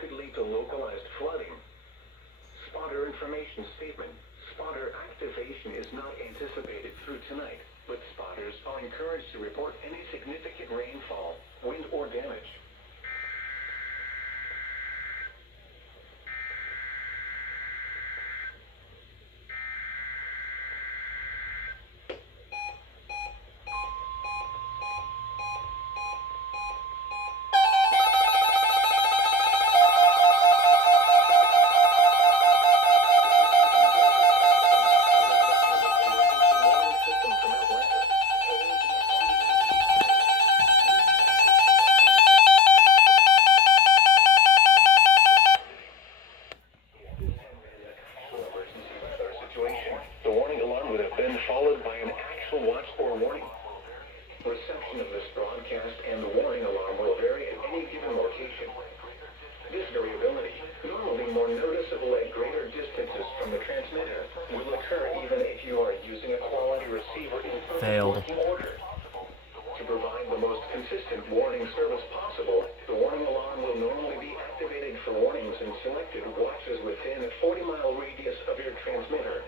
could lead to localized flooding. Spotter information statement. Spotter activation is not anticipated through tonight, but spotters are encouraged to report any significant rainfall, wind, or damage. The warning alarm would have been followed by an actual watch or warning. Reception of this broadcast and the warning alarm will vary at any given location. This variability, normally more noticeable at greater distances from the transmitter, will occur even if you are using a quality receiver in perfect working order. To provide the most consistent warning service possible, the warning alarm will normally be activated for warnings in selected watches within a 40-mile radius of your transmitter.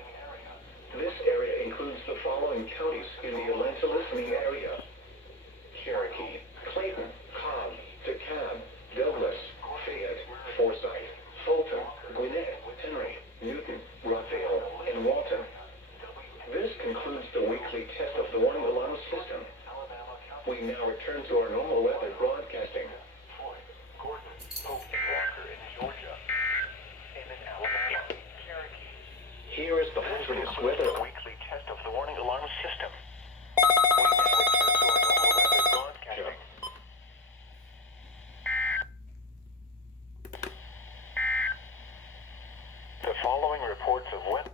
This area includes the following counties in the Atlanta listening area: Cherokee, Clayton, Cobb, DeKalb, Douglas, Fayette, Forsyth, Fulton, Gwinnett, Henry, Newton, Rockdale, and Walton. This concludes the weekly test of the warning alarm system. We now return to our normal weather broadcasting. Floyd, Gordon, Polk, and Walker in Georgia, and in Alabama, Cherokee. Here is the hazardous weather weekly test of the warning alarm system. We now return to our normal weather broadcasting. The following reports of weather.